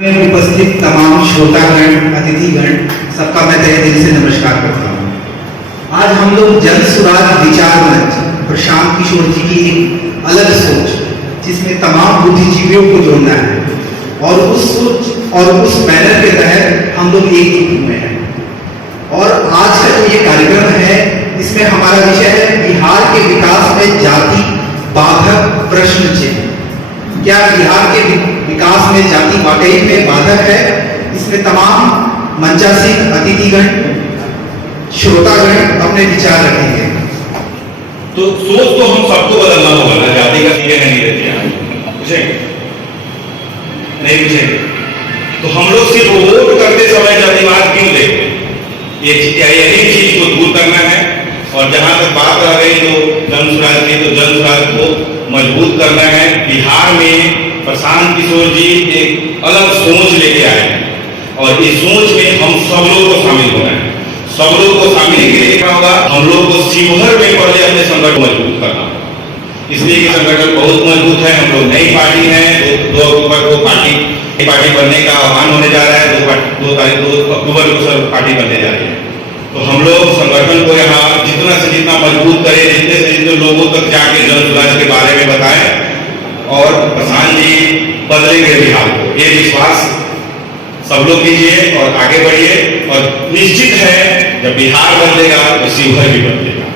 में उपस्थित तमाम श्रोतागण, अतिथिगण, सबका मैं तहे दिल से नमस्कार करता हूँ। आज हम लोग जन सुराज विचार मंच प्रशांत किशोर जी की एक अलग सोच, जिसमें तमाम बुद्धिजीवियों को जोड़ना है, और उस सोच और उस बैनर के तहत हम लोग एकजुट हुए हैं। और आज का जो ये कार्यक्रम है, इसमें हमारा विषय है बिहार के विकास में जाति बाधक प्रश्न चिन्ह। क्या बिहार के विकास में जाति वाकई में बाधक है? इसमें तमाम मंचासीन अतिथिगण, श्रोतागण अपने विचार रखेंगे। तो सोच तो हम सबको बदलना होगा ना, जाति का सीधे नहीं रहती है, पूछेंगे नहीं पूछेंगे? तो हम लोग सिर्फ वोट करते समय जातिवाद क्यों देखते? यही चीज को दूर करना है। और जहां तक बात आ गई तो जनसुराज की, तो जनसुराज को मजबूत करना है। बिहार में प्रशांत किशोर जी एक अलग सोच लेके आए हैं, और इस सोच में हम सब लोग को शामिल होना है। सब लोग को शामिल के लिए क्या होगा? हम लोग को शिवहर में पहले अपने संगठन मजबूत करना होगा। इसलिए कि संगठन बहुत मजबूत है। हम लोग नई पार्टी है, 2 अक्टूबर को पार्टी बनने का आह्वान होने जा रहा है। 2 अक्टूबर को सब पार्टी बनने जा रही है। तो हम लोग संगठन को यहाँ जितना से जितना मजबूत करें, जितने से जितने लोगों तक जाके जनसुराज के बारे में बताएं, और प्रशांत जी बदलेंगे बिहार को, ये विश्वास सब लोग कीजिए और आगे बढ़िए। और निश्चित है जब बिहार बदलेगा तो शिवहर भी बदलेगा।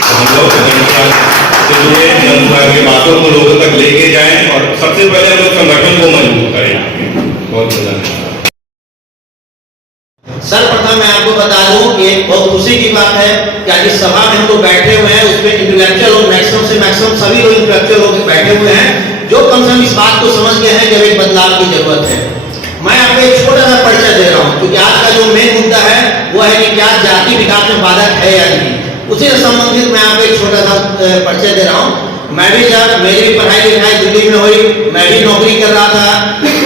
तो हम लोग जनसुराज से जुड़े, जनसुराज की बातों को लोगों तक लेके जाएं, और सबसे पहले हम लोग संगठन को मजबूत करें। बहुत धन्यवाद। सर्वप्रथम मैं आपको बता दूं कि एक बहुत खुशी की बात है कि आज इस सभा में हम लोग बैठे हुए हैं, उसमें इंटेलेक्चुअल लोग मैक्सिमम से मैक्सिमम सभी लोग इंटेलेक्चुअल लोग बैठे हुए हैं, जो कम से कम इस बात को समझ गए हैं कि एक बदलाव की जरूरत है। मैं आपको एक छोटा सा परिचय दे रहा हूं, क्योंकि आज का जो मेन मुद्दा है वो है कि क्या जाति विकास में बाधक है या नहीं। उसी से संबंधित मैं आपको एक छोटा सा परिचय दे रहा हूँ। मैं भी जब मेरी भी पढ़ाई लिखाई दिल्ली में हुई, मैं भी नौकरी कर रहा था,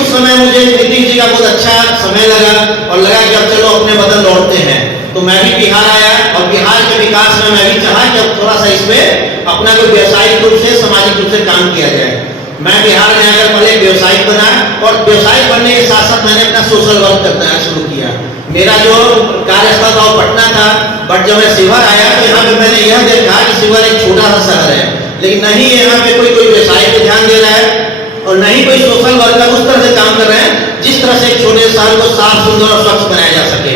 उस समय मुझे नीतीश जी का बहुत अच्छा समय लगा, और लगा कि अब चलो अपने वतन लौटते हैं। तो मैं भी बिहार आया, और बिहार के विकास में मैं भी चाहा कि अब थोड़ा सा इसमें अपना कोई व्यवसायिक रूप से, सामाजिक रूप से काम किया जाए। मैं बिहार में आकर पहले व्यवसायिक बना, और व्यवसायिक बनने के साथ साथ मैंने अपना सोशल वर्क करना शुरू किया। मेरा जो कार्यस्थल था वो पटना था, बट जब मैं शिवहर आया तो यहाँ पे मैंने यह देखा कि शिवहर एक छोटा सा शहर है, लेकिन नहीं यहाँ पे कोई व्यवसाय पे ध्यान दे रहा है, और नहीं कोई सोशल वर्कर उस तरह से काम कर रहे हैं जिस तरह से एक छोटे शहर को साफ, सुंदर और स्वच्छ बनाया जा सके।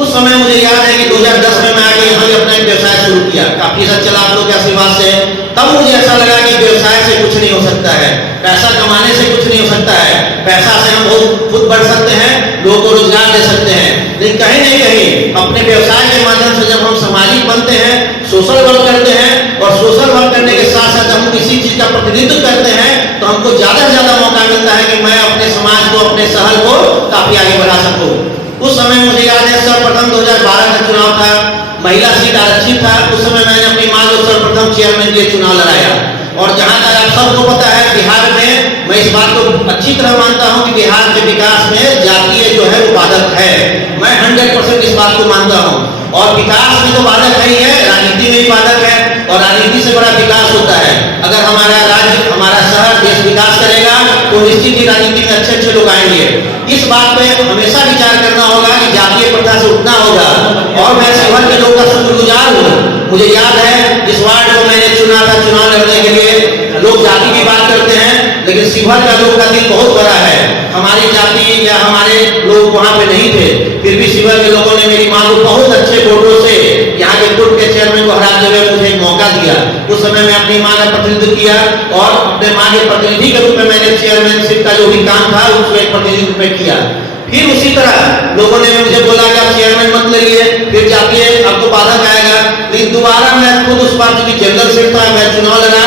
उस समय मुझे याद है कि 2010 में मैं आके यहाँ भी अपना एक व्यवसाय शुरू किया, काफी अच्छा चला आप लोग के आशीर्वाद से। तब मुझे ऐसा लगा कि व्यवसाय से कुछ नहीं हो सकता है, पैसा कमाने से कुछ नहीं हो सकता है, पैसा से हम बहुत खुद बढ़ सकते हैं, लोगों को रोजगार दे सकते हैं, लेकिन कहीं नहीं कहीं अपने व्यवसाय के माध्यम से जब हम सामाजिक बनते हैं, सोशल वर्क करते हैं, और सोशल वर्क करने के साथ साथ हम किसी चीज का प्रतिनिधित्व करते हैं, तो हमको ज्यादा से ज्यादा मौका मिलता है कि मैं अपने समाज को, अपने शहर को काफी आगे बढ़ा सकूं। उस समय मुझे याद है सर्वप्रथम 2012 का चुनाव था, महिला सीट आरक्षित था। उस समय मैंने अपनी मां को सर्वप्रथम चेयरमैन के लिए चुनाव लड़ाया। और जहां तक आप सबको पता है, बिहार में मैं इस बात को अच्छी तरह मानता हूं कि बिहार के विकास में जातीय जो है वो बाधक है। मैं 100% इस बात को मानता हूं, और विकास में तो बाधक है ही है, राजनीति में भी बाधक है, और राजनीति से बड़ा विकास होता है। अगर हमारा राज्य, हमारा शहर, देश विकास करेगा तो निश्चित ही राजनीति में अच्छे अच्छे लोग आएंगे। इस बात पे हमेशा विचार करना होगा कि जातीय प्रथा से उठना होगा। और मैं शिवहर के लोगों का शुक्रगुजार हूँ। मुझे याद है इस वार्ड को मैंने चुना था चुनाव लड़ने के लिए। लोग जाति की बात करते हैं, लेकिन शिवहर का लोगों का दिल बहुत बड़ा है। हमारी जाति या हमारे लोग वहां पे नहीं थे, फिर भी शिवहर के लोगों ने मेरी मां को बहुत अच्छे वोटों से यहाँ के पूर्व के चेयरमैन को हराते हुए मुझे एक मौका दिया। उस समय मैं अपनी मां का प्रतिनिधित्व किया, और अपने मां के प्रतिनिधि के रूप में मैंने चेयरमैनशिप का जो भी काम था उसको एक प्रतिनिधि रूप में किया। फिर उसी तरह लोगों ने मुझे बोला कि आप चेयरमैन मत लेंगे, फिर जाइए, आपको बाधक आएगा। लेकिन दोबारा मैं खुद उस बार की जनरल सीट था, मैं चुनाव लड़ा,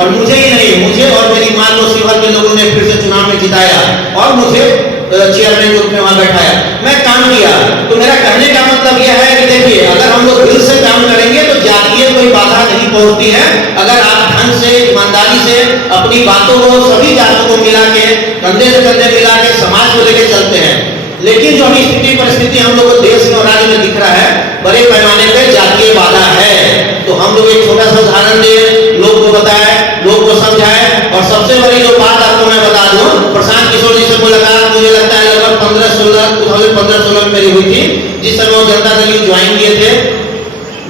और मुझे ही नहीं, मुझे और मेरी मां को शिवहर के लोगों ने फिर से चुनाव में जिताया, और मुझे चेयरमैन के रूप में वहां बैठाया। मैं काम किया। तो मेरा कहने का मतलब यह है कि देखिए, अगर हम लोग दिल से काम करेंगे तो जातीय कोई बाधा नहीं पहुंचती है। अगर आप ढंग से, ईमानदारी से अपनी बातों को, सभी जातों को मिला के, कंधे से कंधे मिला के समाज को लेकर चलते हैं। लेकिन जो अभी स्थिति परिस्थिति हम लोग को देश में और राज्य में दिख रहा है, बड़े पैमाने पे जातीय बाधा है। तो हम लोग एक छोटा सा उदाहरण दें, लोग को बताए, लोग को समझाए। और सबसे बड़ी जो बात आपको मैं बता दूं, प्रशांत किशोर जी से मुलाकात मुझे लगता 2015-16 में मेरी हुई थी, जिस समय वो जनता दल यू ज्वाइन किए थे।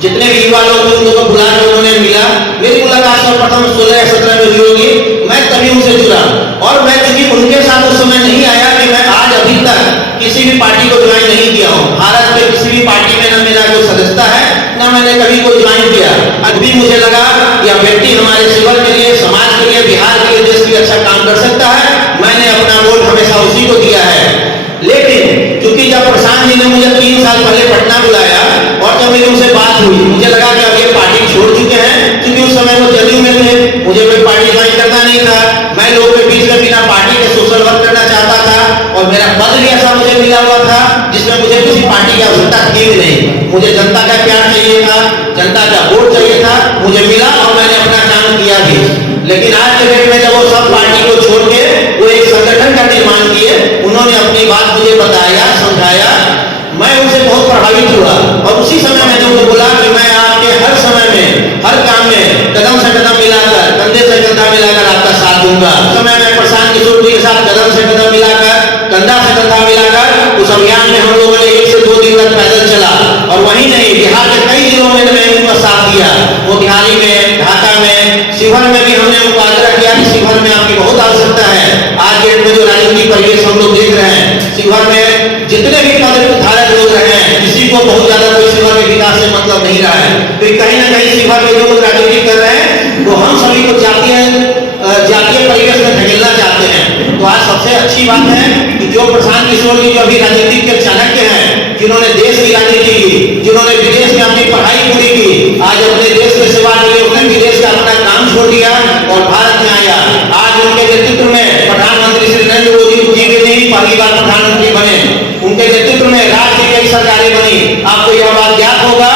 जितने भी युवा लोग थे उन लोगों को बुला के उन्होंने मिला। मेरी मुलाकात सर्वप्रथम 16 या 17 में हुई होगी। मैं तभी उनसे जुड़ा और मैं चूंकि उनके साथ उस समय नहीं आया कि मैं आज अभी तक किसी भी पार्टी को ज्वाइन नहीं किया हूँ। भारत में किसी भी पार्टी में न मेरा कोई सदस्यता है, न मैंने कभी कोई ज्वाइन किया। अभी मुझे लगा यह व्यक्ति हमारे शिवर के लिए, समाज के लिए, बिहार के लिए, देश के लिए अच्छा काम कर सकता है। मैंने अपना वोट हमेशा उसी को दिया है। लेकिन क्योंकि जब प्रशांत जी ने मुझे 3 साल पहले पटना बुलाया और जब मेरी उनसे बात हुई, मुझे लगा कि अब ये पार्टी छोड़ चुके हैं, क्योंकि उस समय वो जदयू में थे। मुझे कोई पार्टी ज्वाइन करना नहीं था। मैं लोगों के बीच में बिना पार्टी के सोशल वर्क करना चाहता था और मेरा पद भी ऐसा मुझे मिला हुआ था जिसमें मुझे किसी पार्टी की आवश्यकता थी भी नहीं। मुझे जनता का प्यार चाहिए था, जनता का वोट चाहिए था, मुझे मिला और मैंने अपना काम किया भी। लेकिन आज के डेट में जब वो सब पार्टी को छोड़ के वो एक संगठन का निर्माण किए, उन्होंने अपनी बात मुझे बताया, समझाया, मैं उनसे बहुत प्रभावित हुआ और उसी समय मैंने उनको बोला कि मैं आपके हर समय में, हर काम में कदम से कदम मिलाकर, कंधे से कंधा मिलाकर आपका साथ दूंगा। उस समय मैं प्रशांत किशोर जी के साथ कदम से कदम मिलाकर, कंधा से कंधा मिलाकर उस अभियान में हम लोगों ने 1 से 2 दिन तक पैदल चला। और वही नहीं, बिहार के कई जिलों में मैंने उनका साथ दिया। मोतिहारी में, ढाका में, शिवहर में भी हमने उनको आग्रह किया कि शिवहर में आपकी बहुत आवश्यकता है। आज डेट में जो राजनीतिक परिवेश हम लोग देख रहे हैं, शिवहर में जितने भी पद धारक लोग रहे हैं, किसी को बहुत ज्यादा कोई शिवहर के विकास से मतलब नहीं रहा है। तो कहीं ना कहीं शिवहर में जो लोग राजनीति कर रहे हैं वो हम सभी को जातीय परिवेश में धकेलना चाहते हैं। तो आज सबसे अच्छी बात है कि जो प्रशांत किशोर जी जो अभी राजनीति के चाणक्य हैं, जिन्होंने देश की राजनीति की, जिन्होंने विदेश में अपनी पढ़ाई पूरी की, आज अपने देश में सेवा के लिए उन्होंने विदेश का अपना काम छोड़ दिया और भारत में आया। आज उनके नेतृत्व में प्रधानमंत्री श्री नरेंद्र मोदी जी के नहीं पहली बार प्रधानमंत्री बने। उनके नेतृत्व में राज्य की कई सरकारें बनी। आपको यह बात ज्ञात होगा,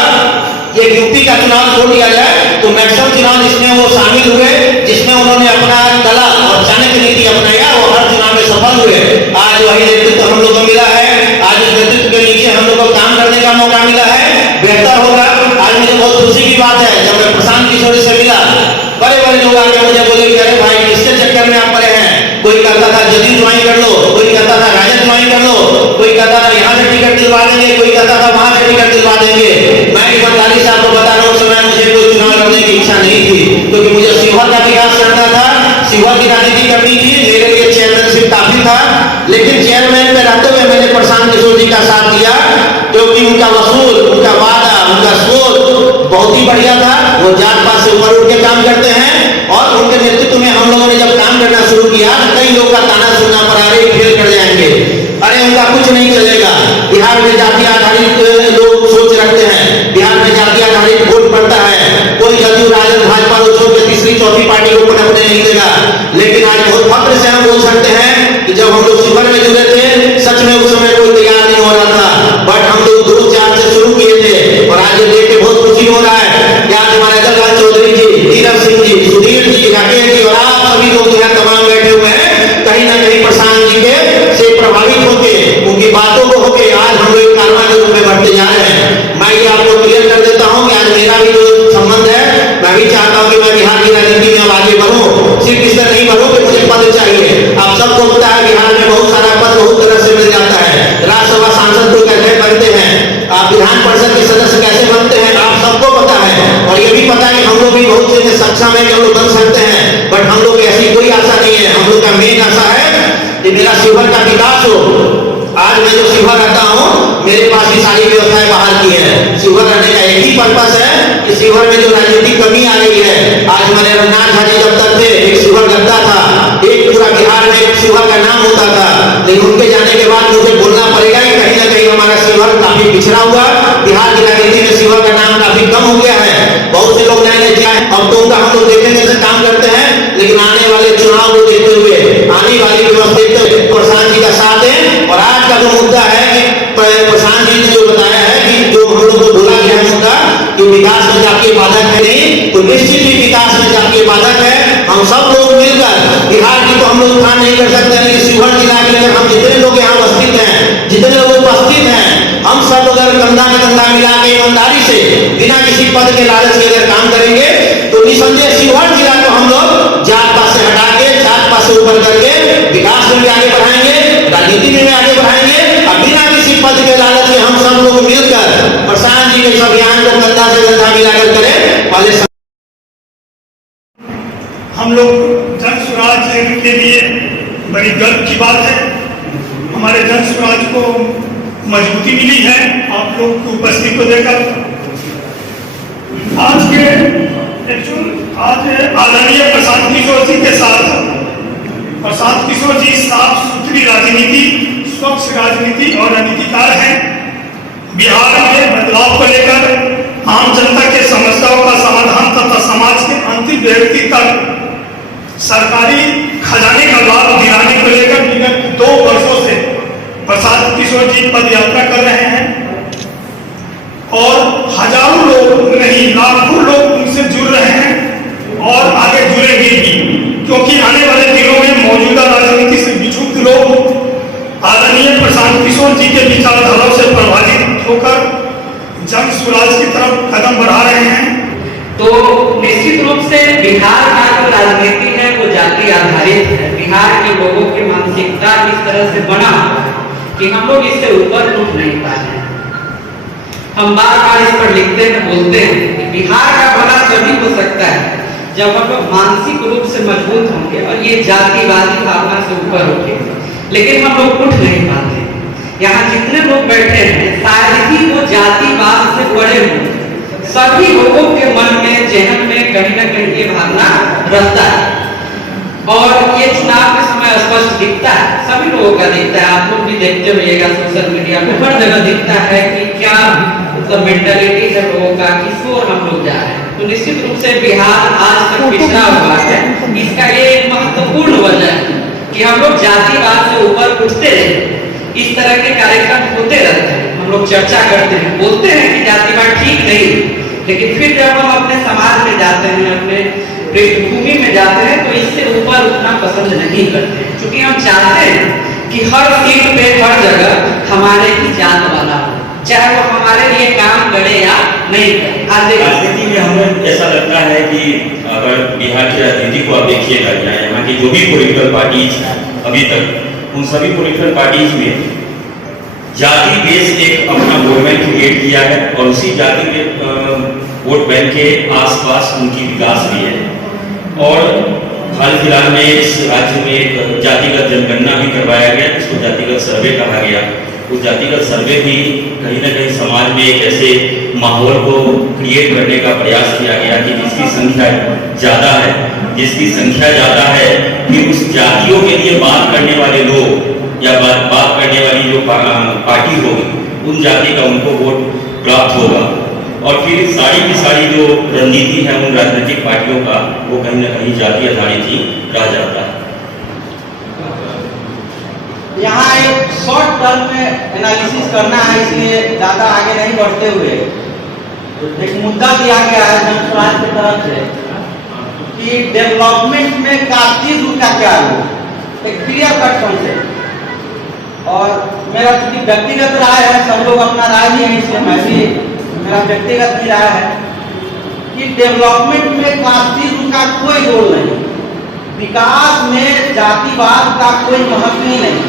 ये यूपी का चुनाव छोड़ दिया जाए तो मैक्सिमम चुनाव जिसमें वो शामिल हुए, जिसमें उन्होंने अपना कला और चाणक्य नीति अपनाया, वो हर चुनाव में सफल हुए। आज वही नेतृत्व हम लोग को मिला है। आज उस नेतृत्व के नीचे हम लोग को काम करने का मौका मिला है। बेहतर होगा। आज मुझे बहुत खुशी की बात है, जब मैं प्रशांत किशोर से मिला, बड़े बड़े लोग आके मुझे बोले कि अरे भाई किसके चक्कर में आप पड़े हैं। कोई कहता था जदयू ज्वाइन कर लो, कोई कहता था राजद ज्वाइन कर लो, कोई कहता था यहाँ से टिकट दिलवा देंगे, कोई कहता था वहां से टिकट दिलवा देंगे। मैं ईमानदारी से आपको बता रहा हूँ, उस समय मुझे कोई चुनाव लड़ने की इच्छा नहीं थी, क्योंकि मुझे शिवहर का विकास करना था, शिवहर की राजनीति करनी थी। मेरे लिए चेयरमैनशिप काफी था, लेकिन चेयरमैन में रहते हुए मैंने प्रशांत किशोर जी का साथ दिया, क्योंकि उनका वसूल, उनका वादा, उनका सोच बहुत ही बढ़िया था। वो जात पात से ऊपर उठ के काम करते हैं और उनके नेतृत्व में हम लोगों ने जब काम करना शुरू किया, कई लोग का ताना सुनना पड़ा, अरे फेल कर जाएंगे, अरे उनका कुछ नहीं चलेगा। बिहार में जाति आधारित लोग सोच रखते हैं, बिहार में जाति आधारित वोट पड़ता है, कोई जदयू राजद भाजपा को छोड़ के तीसरी चौथी पार्टी को पनपने नहीं देगा। लेकिन आज बहुत फख्र से हम बोल सकते हैं कि जब हम लोग शिवहर में जुड़े थे, सच में उस समय कोई तैयार नहीं हो रहा था, बट हम लोग 2-4 से शुरू किए थे और आज ये देख के बहुत खुशी हो रहा है कि आज हमारे जगलाल चौधरी जी, नीरव सिंह जी, सुधीर जी, राकेश जी और आप सभी लोग यहाँ तमाम बैठे हुए हैं, कहीं ना कहीं प्रशांत जी के से प्रभावित होके, उनकी बातों को होके आज हम लोग कारवा के रूप में बढ़ते जा रहे हैं। मैं ये आपको क्लियर कर देता हूँ कि आज मेरा भी जो संबंध है, मैं भी चाहता हूँ कि मैं बिहार की राजनीति में अब आगे बढ़ूँ। सिर्फ इस तरह नहीं बढ़ूँ कि मुझे पद चाहिए। आप सबको पता है बिहार में बहुत सारा पद बहुत तरह से मिल जाता है। राज्यसभा सांसद को कैसे बनते हैं, आप विधान परिषद के सदस्य कैसे बनते हैं, आप सबको पता है। और ये भी पता है कि हम लोग भी बहुत से सक्षम है कि हम लोग बन सकते हैं, बट हम लोग ऐसी कोई आशा नहीं है। हम लोग का मेन आशा है कि मेरा शिवहर का विकास हो। आज मैं जो शिवहर रहता हूँ, मेरे पास भी सारी व्यवस्थाएं बाहर की है। शिवहर रहने का एक ही पर्पस है कि शिवहर में जो राजनीतिक कमी आ गई है, आज हमारे रघुनाथ झा जी जब तक थे, एक शिवहर लगता था, एक पूरा बिहार में एक शिवहर का नाम होता था। लेकिन उनके जाने के बाद मुझे बोलना पड़ेगा कि कहीं ना कहीं हमारा शिवहर काफी पिछड़ा हुआ, बिहार की राजनीति में शिवहर का नाम काफी कम हो गया है। बहुत से लोग नए नए आए, अब तो उनका हम लोग देखने से काम करते हैं, लेकिन आने वाले चुनाव को देखते हुए, आने वाली व्यवस्था प्रशांत जी का साथ है। और आज का जो मुद्दा है कि प्रशांत जी ने जो बताया है कि जो हम लोग को बोला गया है मुद्दा कि विकास में जातीय बाधक है नहीं, तो निश्चित ही विकास में जातीय बाधक है। हम सब लोग मिलकर बिहार की तो हम लोग उठान नहीं कर सकते, लेकिन शिवहर जिला के लिए हम जितने लोग यहाँ उपस्थित हैं, जितने लोग उपस्थित हैं, हम सब अगर कंधा में कंधा मिला के ईमानदारी से बिना किसी पद के लालच के अगर काम करेंगे, तो निसंदेह शिवहर जिला को हम लोग जात पात से हटा के, जात पात से ऊपर करके विकास में भी आगे बढ़ाएंगे, राजनीति में भी आगे बढ़ाएंगे। इस अभियान को कंधा से कंधा मिलाकर करें और इस हम लोग जन स्वराज के लिए बड़ी गर्व की बात है। हमारे जन स्वराज को मजबूती मिली है आप लोग की उपस्थिति को देखकर। आज आदरणीय प्रशांत किशोर जी के साथ प्रशांत किशोर जी साफ सुथरी राजनीति, स्वच्छ राजनीति और रणनीतिकार हैं। बिहार में बदलाव को लेकर आम जनता के समस्याओं का समाधान तथा समाज के अंतिम व्यक्ति तक सरकारी खजाने का लाभ दिलाने को लेकर विगत 2 वर्षों से प्रशांत किशोर जी पद यात्रा कर रहे हैं और हजारों लोग नहीं लाखों लोग उनसे जुड़ रहे हैं और आगे जुड़ेंगे भी, क्योंकि आने वाले दिनों में मौजूदा राजनीति से विचुक्त लोग आदरणीय प्रशांत किशोर जी के विचारधाराओं से प्रभावित होकर जन स्वराज की तरफ कदम बढ़ा रहे हैं। तो निश्चित रूप से बिहार का जो राजनीति है वो जाति आधारित है। बिहार के लोगों की मानसिकता इस तरह से बना कि हम लोग इससे ऊपर उठ नहीं पा रहे हैं। हम बार बार इस पर लिखते हैं, बोलते हैं कि बिहार का भला तभी हो सकता है जब हम लोग मानसिक रूप से मजबूत होंगे और ये जातिवादी भावना से ऊपर उठेंगे, लेकिन हम लोग उठ नहीं पाते। यहाँ जितने लोग बैठे हैं शायद ही वो जातिवाद से बड़े हों। सभी लोगों के मन में, जहन में कहीं ना कहीं ये भावना रहता है और ये चुनाव के समय स्पष्ट दिखता है, सभी लोगों का दिखता है। आप लोग भी देखते होइएगा सोशल मीडिया पे हर जगह दिखता है कि क्या मतलब मेंटालिटी है लोगों का, किस ओर हम लोग जा रहे हैं। तो निश्चित रूप से बिहार आज तक पिछड़ा हुआ है। इसका ये एक महत्वपूर्ण वजह है कि हम लोग जातिवाद से ऊपर उठते रहे। इस तरह के कार्यक्रम होते रहते हैं, हम लोग चर्चा करते हैं, बोलते हैं कि जातिवाद ठीक नहीं, लेकिन फिर जब हम अपने समाज में जाते हैं, अपने पृष्ठभूमि में जाते हैं तो इससे ऊपर उठना पसंद नहीं करते, क्योंकि हम चाहते हैं कि हर सीट पे हर जगह हमारे ही जात वाला हो, चाहे वो हमारे लिए काम करे या नहीं करे। आज राजनीति में हमें ऐसा लगता है कि अगर बिहार की राजनीति को आप देखिएगा, यहाँ की जो भी पॉलिटिकल पार्टीज अभी तक, उन सभी पॉलिटिकल पार्टीज में जाति बेस एक अपना वोट बैंक क्रिएट किया है और उसी जाति के वोट बैंक के आसपास उनकी विकास भी है। और हाल फिलहाल में इस राज्य में एक जातिगत जनगणना भी करवाया गया, जिसको जातिगत सर्वे कहा गया। उस जातिगत सर्वे भी कहीं ना कहीं समाज में एक ऐसे माहौल को क्रिएट करने का प्रयास किया गया कि जिसकी संख्या ज़्यादा है, कि उस जातियों के लिए बात करने वाले लोग या बात करने वाली जो पार्टी होगी, उन जाति का उनको वोट प्राप्त होगा। और फिर सारी की सारी जो रणनीति है उन राजनीतिक पार्टियों का, वो कहीं ना कहीं जाति आधारित ही रह जाता है। यहाँ एक शॉर्ट टर्म में एनालिसिस करना है, इसलिए ज्यादा आगे नहीं बढ़ते हुए एक मुद्दा दिया गया है जन स्वराज की तरफ से कि डेवलपमेंट में काफी रूप का क्या है, एक क्लियर कट कॉन्सेप्ट। और मेरा चूंकि व्यक्तिगत राय है, सब लोग अपना राय नहीं है, इसलिए मैं भी मेरा व्यक्तिगत भी राय है कि डेवलपमेंट में काफी रूप का कोई रोल नहीं, विकास में जातिवाद का कोई महत्व ही नहीं।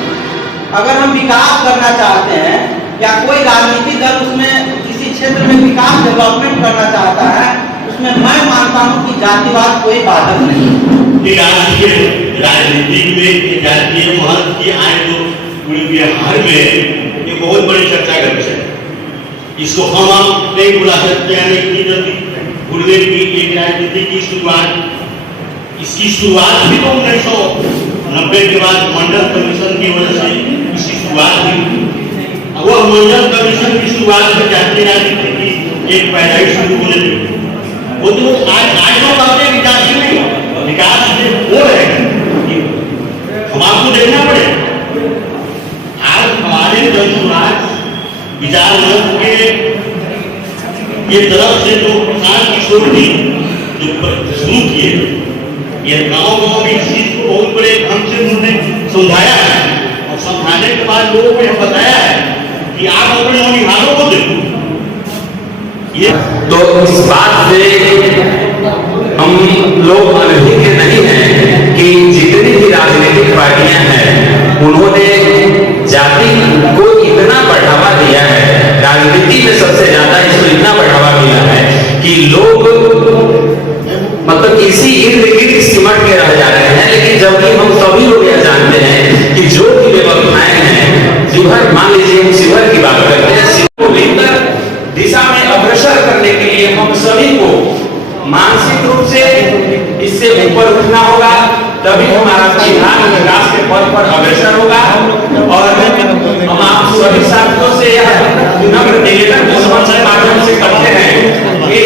अगर हम विकास करना चाहते हैं या कोई राजनीतिक दल उसमें किसी क्षेत्र में विकास डेवलपमेंट करना चाहता है, उसमें मैं मानता हूं कि जातिवाद कोई बाधक नहीं है। राजनीति में जातीय महत्व की आज तो पूरे बिहार में ये बहुत बड़ी चर्चा का विषय है। इसको हम नहीं बुला सकते हैं। गुरुदेव की एक राजनीति की शुरुआत, इसकी शुरुआत भी तो 1990 के बाद मंडल कमीशन की वजह से इसकी शुरुआत हुई। वह मंडल कमीशन की शुरुआत में जातीय राजनीति की एक पैदाइश शुरू होने लगी। वो तो आज लोग अपने विकास ही नहीं, विकास हो रहे हैं, हम आपको देखना पड़ेगा। आज हमारे जन स्वराज विचार मंच के ये तरफ से जो प्रशांत किशोर जी जो शुरू किए, ये गाँव में इस चीज को बहुत बड़े ढंग से उन्होंने समझाया है और समझाने के बाद लोगों को यह बताया है कि आप अपने मनिहारों को देखो। ये तो इस बात से हम लोग अनभिज्ञ नहीं हैं कि जितनी भी राजनीतिक पार्टियां हैं उन्होंने जाति को इतना बढ़ावा दिया है, राजनीति में सबसे ज्यादा इसको इतना लोग मतलब इसी इर्द गिर्द सिमट के रह जा रहे हैं, लेकिन जबकि हम सभी लोग यह जानते हैं कि जो भी व्यवस्थाएं हैं, शिवहर मान लीजिए हम शिवहर की बात करते हैं, शिवहर को बेहतर दिशा में अग्रसर करने के लिए हम सभी को मानसिक रूप से इससे ऊपर उठना होगा, तभी हमारा बिहार विकास के पथ पर अग्रसर होगा। और हम आप सभी साथियों से यह विनम्र निवेदन को समझ के माध्यम से करते हैं कि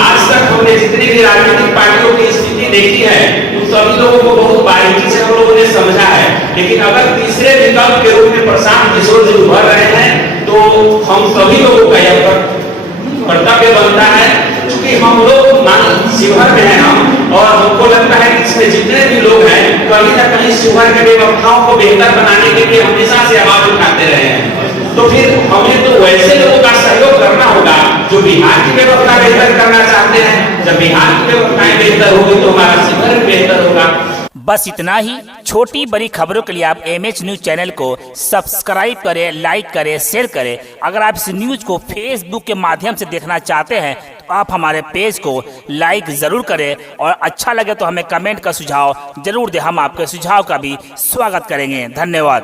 आज तक हमने जितनी भी राजनीतिक पार्टियों की स्थिति देखी है उन सभी लोगों को बहुत बारीकी से हम लोगों ने समझा है, लेकिन अगर तीसरे विकल्प के रूप में प्रशांत किशोर जी उभर रहे हैं तो हम सभी लोगों का यह कर्तव्य बनता है, क्योंकि हम लोग शिवहर में हैं हम, और हमको लगता है कि इसमें जितने भी लोग हैं कहीं ना कहीं शिवहर के व्यवस्थाओं को बेहतर बनाने के लिए हमेशा से आवाज उठाते रहे हैं। तो फिर हमें तो वैसे लोगों का सहयोग करना होगा जो बिहार की व्यवस्था बेहतर करना चाहते हैं। जब बिहार की व्यवस्थाएं बेहतर होगी तो हमारा शिवहर बेहतर होगा। बस इतना ही। छोटी बड़ी खबरों के लिए आप MH न्यूज चैनल को सब्सक्राइब करें, लाइक करें, शेयर करें। अगर आप इस न्यूज को फेसबुक के माध्यम से देखना चाहते हैं तो आप हमारे पेज को लाइक ज़रूर करें, और अच्छा लगे तो हमें कमेंट का सुझाव जरूर दें, हम आपके सुझाव का भी स्वागत करेंगे। धन्यवाद।